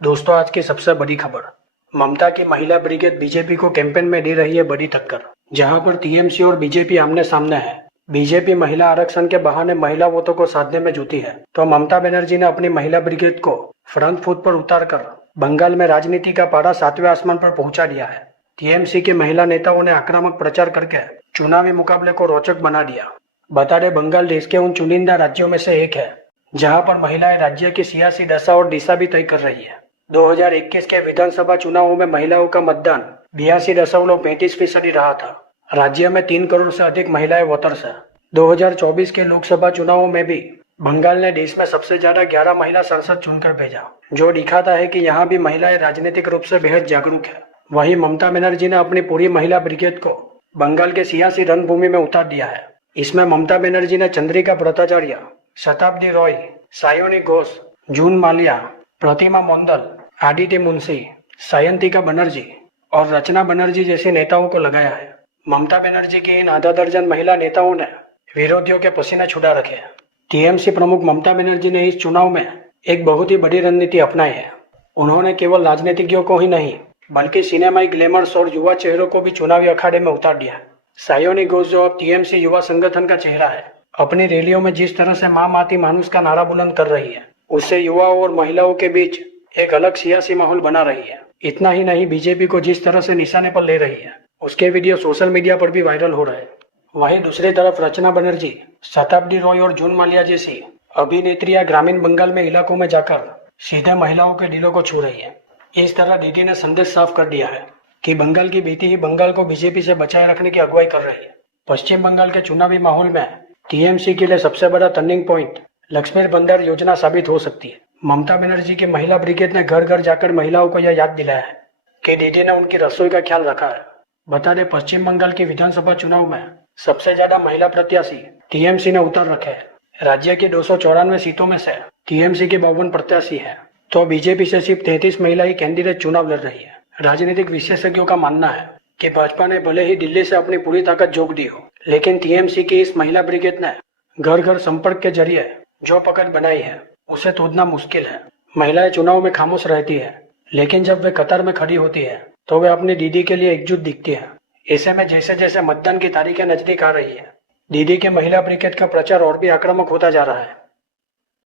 दोस्तों, आज की सबसे बड़ी खबर। ममता की महिला ब्रिगेड बीजेपी को कैंपेन में दे रही है बड़ी टक्कर। जहां पर टीएमसी और बीजेपी आमने सामने है। बीजेपी महिला आरक्षण के बहाने महिला वोटों को साधने में जुटी है, तो ममता बनर्जी ने अपनी महिला ब्रिगेड को फ्रंट फुट पर उतारकर बंगाल में राजनीति का पारा 7वें आसमान पर पहुंचा दिया है। टीएमसी के महिला नेताओं ने आक्रामक प्रचार करके चुनावी मुकाबले को रोचक बना दिया। बता दें, बंगाल देश के उन चुनिंदा राज्यों में से एक है जहां पर महिलाएं राज्य की सियासी दशा और दिशा भी तय कर रही है। 2021 के विधानसभा चुनावों में महिलाओं का मतदान 82.35% रहा था। राज्य में 3 करोड़ से अधिक महिलाएं वोटर्स हैं। 2024 के लोकसभा चुनावों में भी बंगाल ने देश में सबसे ज्यादा 11 महिला सांसद चुनकर भेजा, जो दिखाता है कि यहाँ भी महिलाएं राजनीतिक रूप से बेहद जागरूक है। वहीं ममता बनर्जी ने अपनी पूरी महिला ब्रिगेड को बंगाल के सियासी रणभूमि में उतार दिया है। इसमें ममता बनर्जी ने चंद्रिका भट्टाचार्य, शताब्दी रॉय, सायोनी घोष, जून माल्या, प्रतिमा मोंदल, आदित्य मुंशी, सायंतिका बनर्जी और रचना बनर्जी जैसे नेताओं को लगाया है। ममता बनर्जी की इन आधा दर्जन महिला नेताओं ने विरोधियों के पसीने छुड़ा रखे हैं। टीएमसी प्रमुख ममता बनर्जी ने इस चुनाव में एक बहुत ही बड़ी रणनीति अपनाई है। उन्होंने केवल राजनीतिज्ञों को ही नहीं, बल्कि सिनेमाई ग्लैमर्स और युवा चेहरों को भी चुनावी अखाड़े में उतार दिया है। सायोनी घोष, जो अब टीएमसी युवा संगठन का चेहरा है, अपनी रैलियों में जिस तरह से मां माती मानुष का नारा बुलंद कर रही है, उससे युवाओं और महिलाओं के बीच एक अलग सियासी माहौल बना रही है। इतना ही नहीं, बीजेपी को जिस तरह से निशाने पर ले रही है, उसके वीडियो सोशल मीडिया पर भी वायरल हो रहे हैं। वहीं दूसरी तरफ रचना बनर्जी, शताब्दी रॉय और जून माल्या जैसी अभिनेत्रियां ग्रामीण बंगाल में इलाकों में जाकर सीधे महिलाओं के दिलों को छू रही है। इस तरह दीदी ने संदेश साफ कर दिया है कि बंगाल की बेटी ही बंगाल को बीजेपी से बचाए रखने की अगुवाई कर रही है। पश्चिम बंगाल के चुनावी माहौल में टीएमसी के लिए सबसे बड़ा टर्निंग पॉइंट लक्ष्मी भंडार योजना साबित हो सकती है। ममता बनर्जी की महिला ब्रिगेड ने घर घर जाकर महिलाओं को यह याद दिलाया है कि दीदी ने उनकी रसोई का ख्याल रखा है। बता दें, पश्चिम बंगाल के विधानसभा चुनाव में सबसे ज्यादा महिला प्रत्याशी टीएमसी ने उतर रखे हैं। राज्य की 294 सीटों में से टीएमसी के 52 प्रत्याशी है, तो बीजेपी से सिर्फ 33 महिला ही कैंडिडेट चुनाव लड़ रही है। राजनीतिक विशेषज्ञों का मानना है कि भाजपा ने भले ही दिल्ली से अपनी पूरी ताकत झोंक दी हो, लेकिन टीएमसी की इस महिला ब्रिगेड ने घर घर संपर्क के जरिए जो पकड़ बनाई है, उसे तोड़ना मुश्किल है। महिलाएं चुनाव में खामोश रहती है, लेकिन जब वे कतार में खड़ी होती है तो वे अपनी दीदी के लिए एकजुट दिखती है। ऐसे में जैसे जैसे मतदान की तारीखें नजदीक आ रही है, दीदी के महिला ब्रिगेड का प्रचार और भी आक्रामक होता जा रहा है।